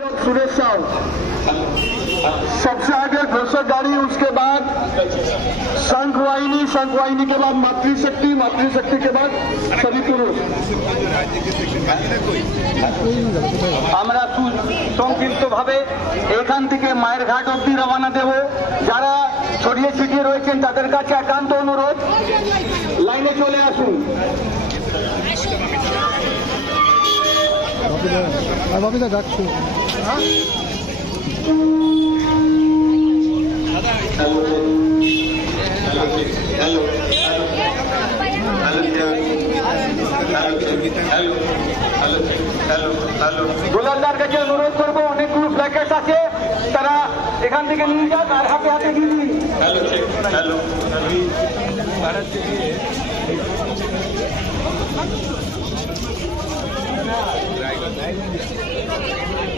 सुरेश साहब सबसे आगे घोषक गाड़ी, उसके बाद शंखवाहिनी के बाद मातृशक्ति के बाद सभी पुरुष। আমরা সংক্ষিপ্তভাবে এখান থেকে মায়ের ঘাট অবধি রওনা দেব। যারা ছড়িয়ে ছিটিয়ে রয়েছেন তাদের কাছে একান্ত অনুরোধ, লাইনে চলে আসুন। বাবিদা ডাকছো। গোলন্দার কাছে অনুরোধ করবো, অনেকগুলো প্যাকেট আছে, তারা এখান থেকে নিয়ে যান আর হাতে হাতে দিয়ে দিন।